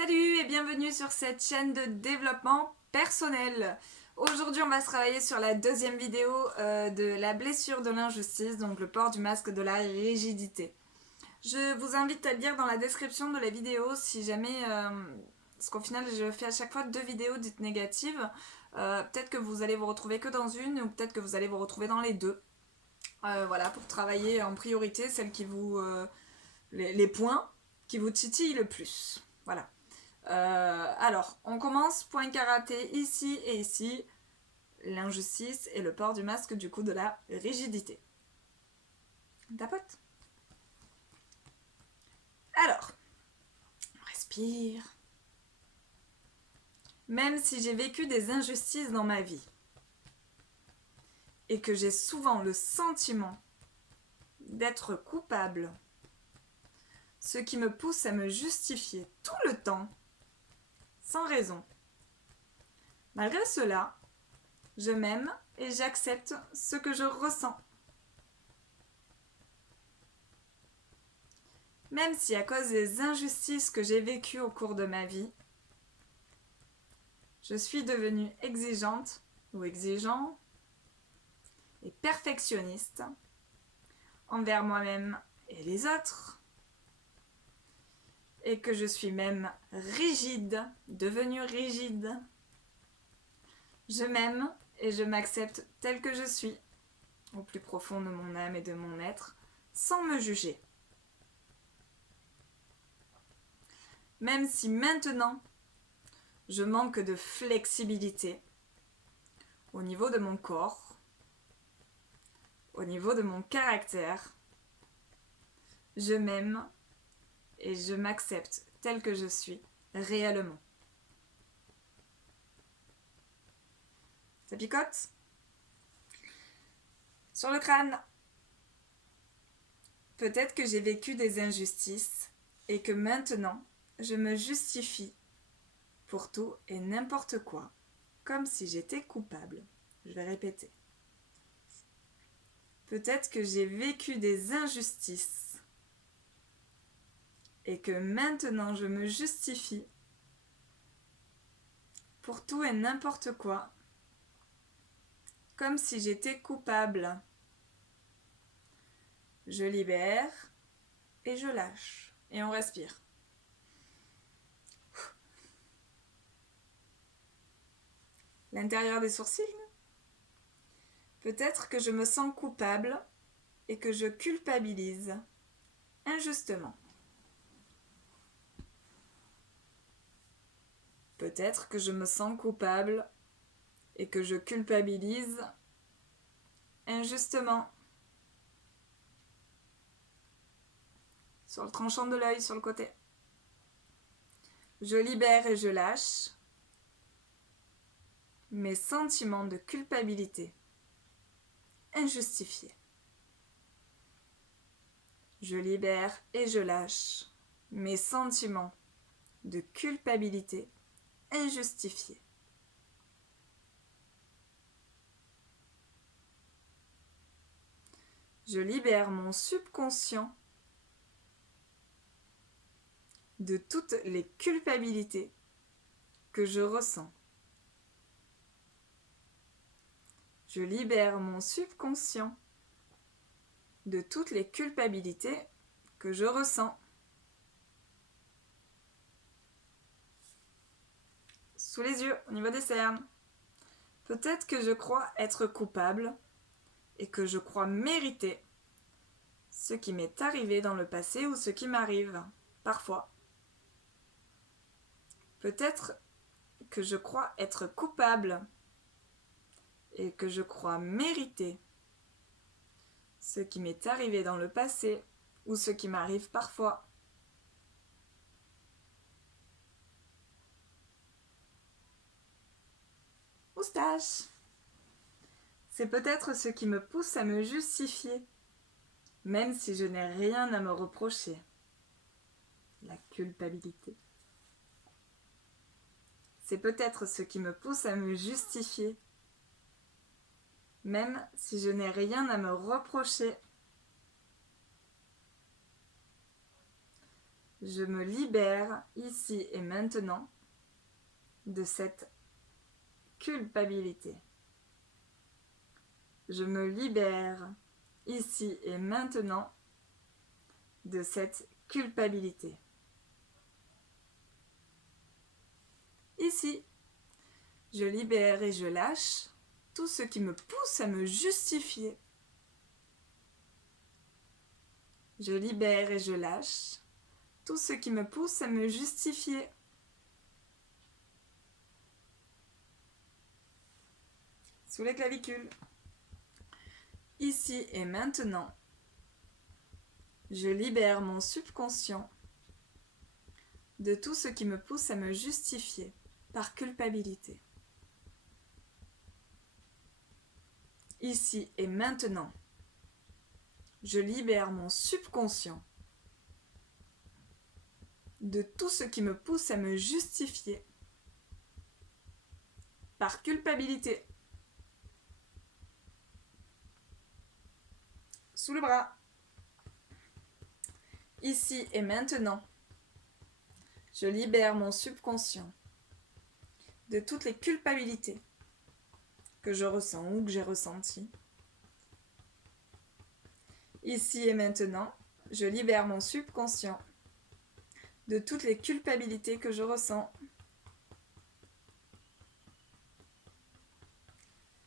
Salut et bienvenue sur cette chaîne de développement personnel. Aujourd'hui on va se travailler sur la deuxième vidéo de la blessure de l'injustice, donc le port du masque de la rigidité. Je vous invite à le lire dans la description de la vidéo si jamais, parce qu'au final je fais à chaque fois 2 vidéos dites négatives, peut-être que vous allez vous retrouver que dans une ou peut-être que vous allez vous retrouver dans les deux. Voilà, pour travailler en priorité celles qui vous... les points qui vous titillent le plus. Voilà. Alors, on commence, point karaté ici et ici, l'injustice et le port du masque du coup de la rigidité. Tapote. Alors, on respire. Même si j'ai vécu des injustices dans ma vie et que j'ai souvent le sentiment d'être coupable, ce qui me pousse à me justifier tout le temps, sans raison. Malgré cela, je m'aime et j'accepte ce que je ressens. Même si à cause des injustices que j'ai vécues au cours de ma vie, je suis devenue exigeante ou exigeant et perfectionniste envers moi-même et les autres, et que je suis même rigide, devenue rigide. Je m'aime et je m'accepte tel que je suis, au plus profond de mon âme et de mon être, sans me juger. Même si maintenant, je manque de flexibilité au niveau de mon corps, au niveau de mon caractère, je m'aime et je m'accepte tel que je suis réellement. Ça picote? Sur le crâne. Peut-être que j'ai vécu des injustices et que maintenant, je me justifie pour tout et n'importe quoi, comme si j'étais coupable. Je vais répéter. Peut-être que j'ai vécu des injustices et que maintenant je me justifie pour tout et n'importe quoi, comme si j'étais coupable. Je libère et je lâche. Et on respire. L'intérieur des sourcils. Peut-être que je me sens coupable et que je culpabilise injustement. Peut-être que je me sens coupable et que je culpabilise injustement. Sur le tranchant de l'œil, sur le côté. Je libère et je lâche mes sentiments de culpabilité injustifiés. Je libère et je lâche mes sentiments de culpabilité injustifiés. Je libère mon subconscient de toutes les culpabilités que je ressens. Je libère mon subconscient de toutes les culpabilités que je ressens. Sous les yeux, au niveau des cernes. Peut-être que je crois être coupable et que je crois mériter ce qui m'est arrivé dans le passé ou ce qui m'arrive parfois. Peut-être que je crois être coupable et que je crois mériter ce qui m'est arrivé dans le passé ou ce qui m'arrive parfois. Moustache. C'est peut-être ce qui me pousse à me justifier, même si je n'ai rien à me reprocher. La culpabilité. C'est peut-être ce qui me pousse à me justifier, même si je n'ai rien à me reprocher. Je me libère ici et maintenant de cette culpabilité. Je me libère ici et maintenant de cette culpabilité. Ici, je libère et je lâche tout ce qui me pousse à me justifier. Je libère et je lâche tout ce qui me pousse à me justifier. Sous les clavicules. Ici et maintenant, je libère mon subconscient de tout ce qui me pousse à me justifier par culpabilité. Ici et maintenant, je libère mon subconscient de tout ce qui me pousse à me justifier par culpabilité. Sous le bras. Ici et maintenant, je libère mon subconscient de toutes les culpabilités que je ressens ou que j'ai ressenties. Ici et maintenant, je libère mon subconscient de toutes les culpabilités que je ressens.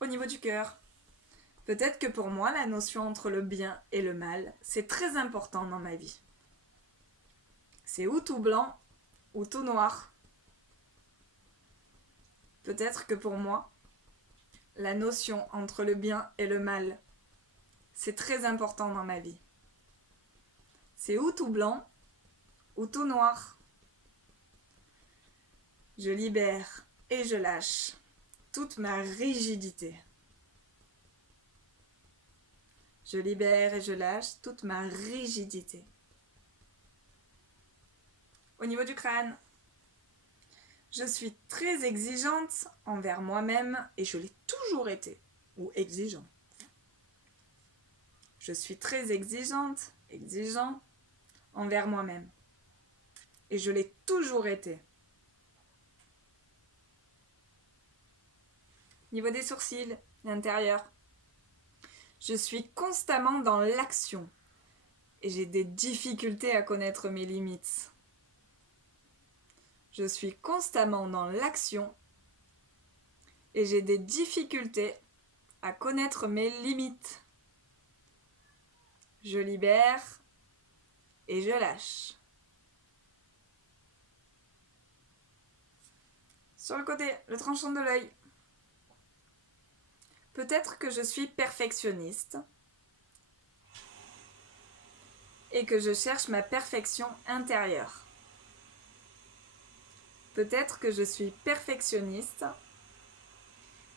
Au niveau du cœur, peut-être que pour moi, la notion entre le bien et le mal, c'est très important dans ma vie. C'est ou tout blanc ou tout noir. Peut-être que pour moi, la notion entre le bien et le mal, c'est très important dans ma vie. C'est ou tout blanc ou tout noir. Je libère et je lâche toute ma rigidité. Je libère et je lâche toute ma rigidité. Au niveau du crâne, je suis très exigeante envers moi-même et je l'ai toujours été, ou exigeant. Je suis très exigeant envers moi-même et je l'ai toujours été. Niveau des sourcils, l'intérieur, je suis constamment dans l'action et j'ai des difficultés à connaître mes limites. Je suis constamment dans l'action et j'ai des difficultés à connaître mes limites. Je libère et je lâche. Sur le côté, le tranchant de l'œil. Peut-être que je suis perfectionniste et que je cherche ma perfection intérieure. Peut-être que je suis perfectionniste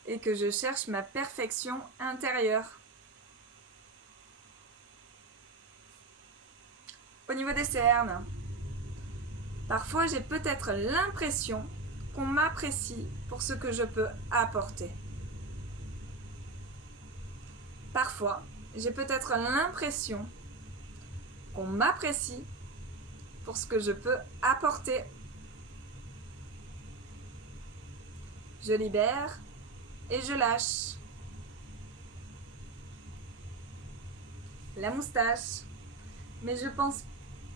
et que je cherche ma perfection intérieure. Au niveau des cernes, parfois j'ai peut-être l'impression qu'on m'apprécie pour ce que je peux apporter. Parfois, j'ai peut-être l'impression qu'on m'apprécie pour ce que je peux apporter. Je libère et je lâche. La moustache. Mais je pense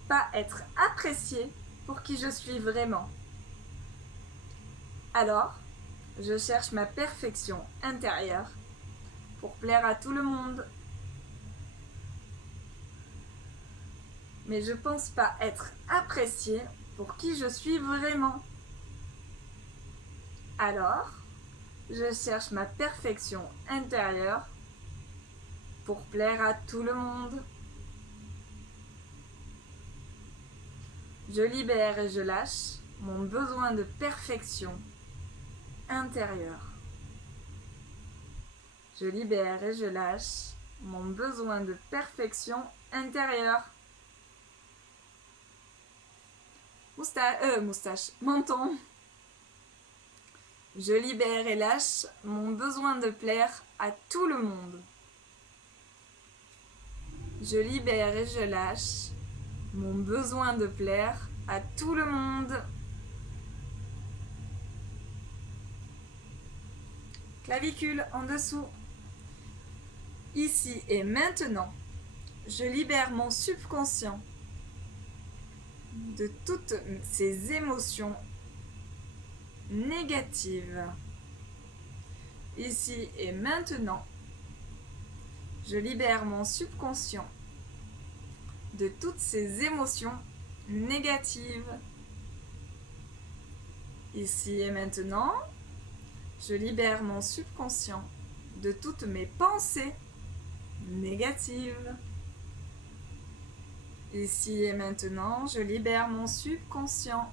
pas être appréciée pour qui je suis vraiment. Alors, je cherche ma perfection intérieure pour plaire à tout le monde. Mais je pense pas être appréciée pour qui je suis vraiment. Alors, je cherche ma perfection intérieure pour plaire à tout le monde. Je libère et je lâche mon besoin de perfection intérieure. Je libère et je lâche mon besoin de perfection intérieure. Moustache, menton. Je libère et lâche mon besoin de plaire à tout le monde. Je libère et je lâche mon besoin de plaire à tout le monde. Clavicule en dessous. Ici et maintenant, je libère mon subconscient de toutes ces émotions négatives. Ici et maintenant, je libère mon subconscient de toutes ces émotions négatives. Ici et maintenant, je libère mon subconscient de toutes mes pensées négatives. Ici et maintenant, je libère mon subconscient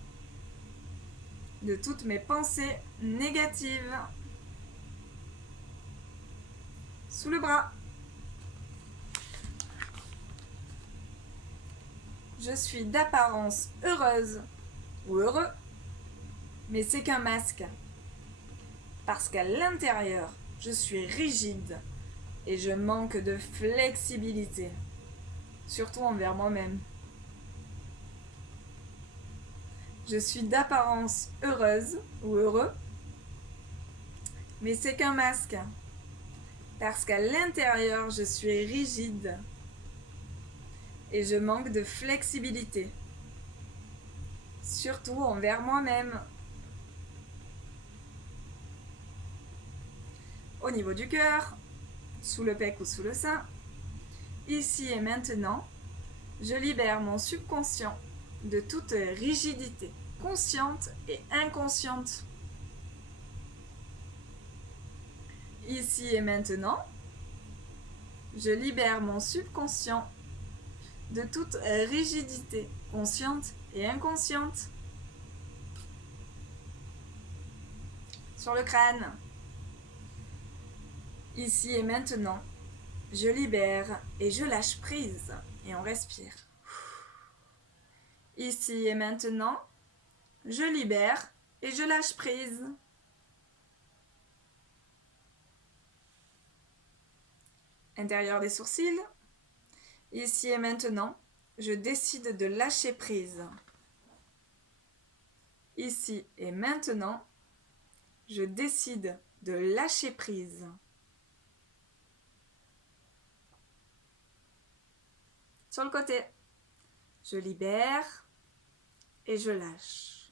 de toutes mes pensées négatives. Sous le bras. Je suis d'apparence heureuse ou heureux, mais c'est qu'un masque. Parce qu'à l'intérieur, je suis rigide et je manque de flexibilité, surtout envers moi-même. Je suis d'apparence heureuse ou heureux, mais c'est qu'un masque. Parce qu'à l'intérieur, je suis rigide et je manque de flexibilité, surtout envers moi-même. Au niveau du cœur, sous le pec ou sous le sein, ici et maintenant, je libère mon subconscient de toute rigidité, consciente et inconsciente. Ici et maintenant, je libère mon subconscient de toute rigidité, consciente et inconsciente. Sur le crâne, ici et maintenant, je libère et je lâche prise et on respire. Ici et maintenant, je libère et je lâche prise. Intérieur des sourcils, ici et maintenant, je décide de lâcher prise. Ici et maintenant, je décide de lâcher prise. Sur le côté, je libère et je lâche.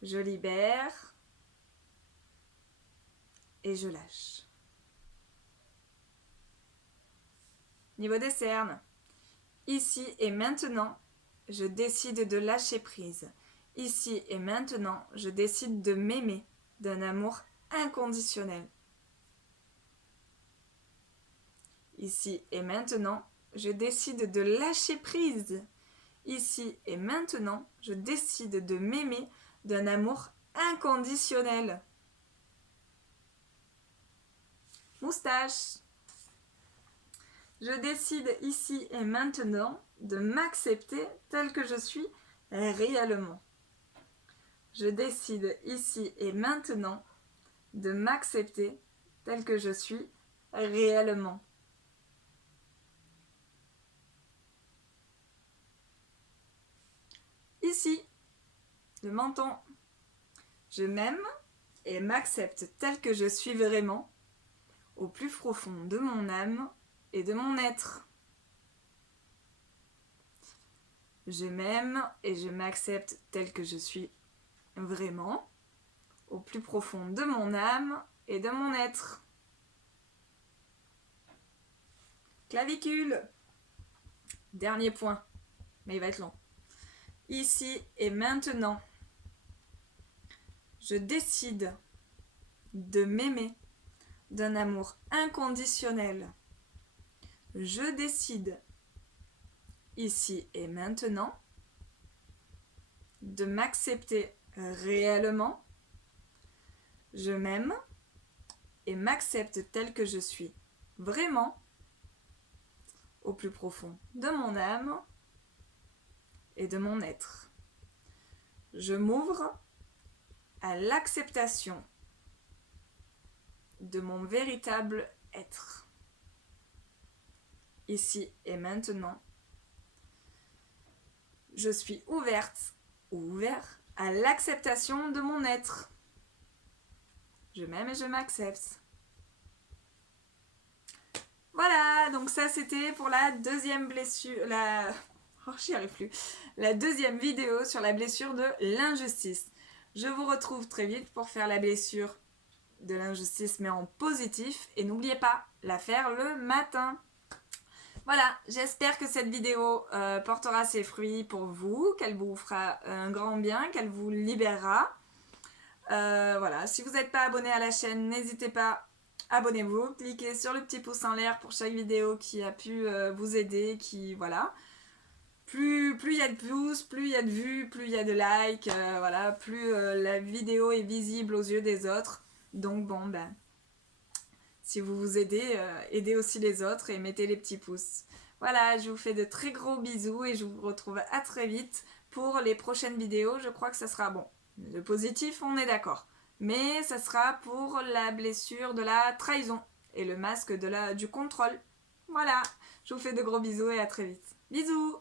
Je libère et je lâche. Niveau des cernes, ici et maintenant, je décide de lâcher prise. Ici et maintenant, je décide de m'aimer d'un amour inconditionnel. Ici et maintenant, je décide de lâcher prise. Ici et maintenant, je décide de m'aimer d'un amour inconditionnel. Moustache. Je décide ici et maintenant de m'accepter tel que je suis réellement. Je décide ici et maintenant de m'accepter tel que je suis réellement. Ici, le menton. Je m'aime et m'accepte tel que je suis vraiment, au plus profond de mon âme et de mon être. Je m'aime et je m'accepte tel que je suis vraiment, au plus profond de mon âme et de mon être. Clavicule. Dernier point, mais il va être long. Ici et maintenant, je décide de m'aimer d'un amour inconditionnel. Je décide, ici et maintenant, de m'accepter réellement. Je m'aime et m'accepte tel que je suis vraiment, au plus profond de mon âme et de mon être. Je m'ouvre à l'acceptation de mon véritable être. Ici et maintenant, Je suis ouverte ou ouvert à l'acceptation de mon être. Je m'aime et je m'accepte. Voilà, donc ça c'était pour la deuxième blessure, oh, j'y arrive plus. La deuxième vidéo sur la blessure de l'injustice. Je vous retrouve très vite pour faire la blessure de l'injustice mais en positif. Et n'oubliez pas, la faire le matin. Voilà, j'espère que cette vidéo portera ses fruits pour vous, qu'elle vous fera un grand bien, qu'elle vous libérera. Voilà, si vous n'êtes pas abonné à la chaîne, n'hésitez pas, abonnez-vous, cliquez sur le petit pouce en l'air pour chaque vidéo qui a pu vous aider, voilà. Plus il y a de pouces, plus il y a de vues, plus il y a de likes, voilà, plus la vidéo est visible aux yeux des autres. Donc bon, ben, si vous vous aidez, aidez aussi les autres et mettez les petits pouces. Voilà, je vous fais de très gros bisous et je vous retrouve à très vite pour les prochaines vidéos. Je crois que ça sera bon. Le positif, on est d'accord. Mais ça sera pour la blessure de la trahison et le masque du contrôle. Voilà, je vous fais de gros bisous et à très vite. Bisous.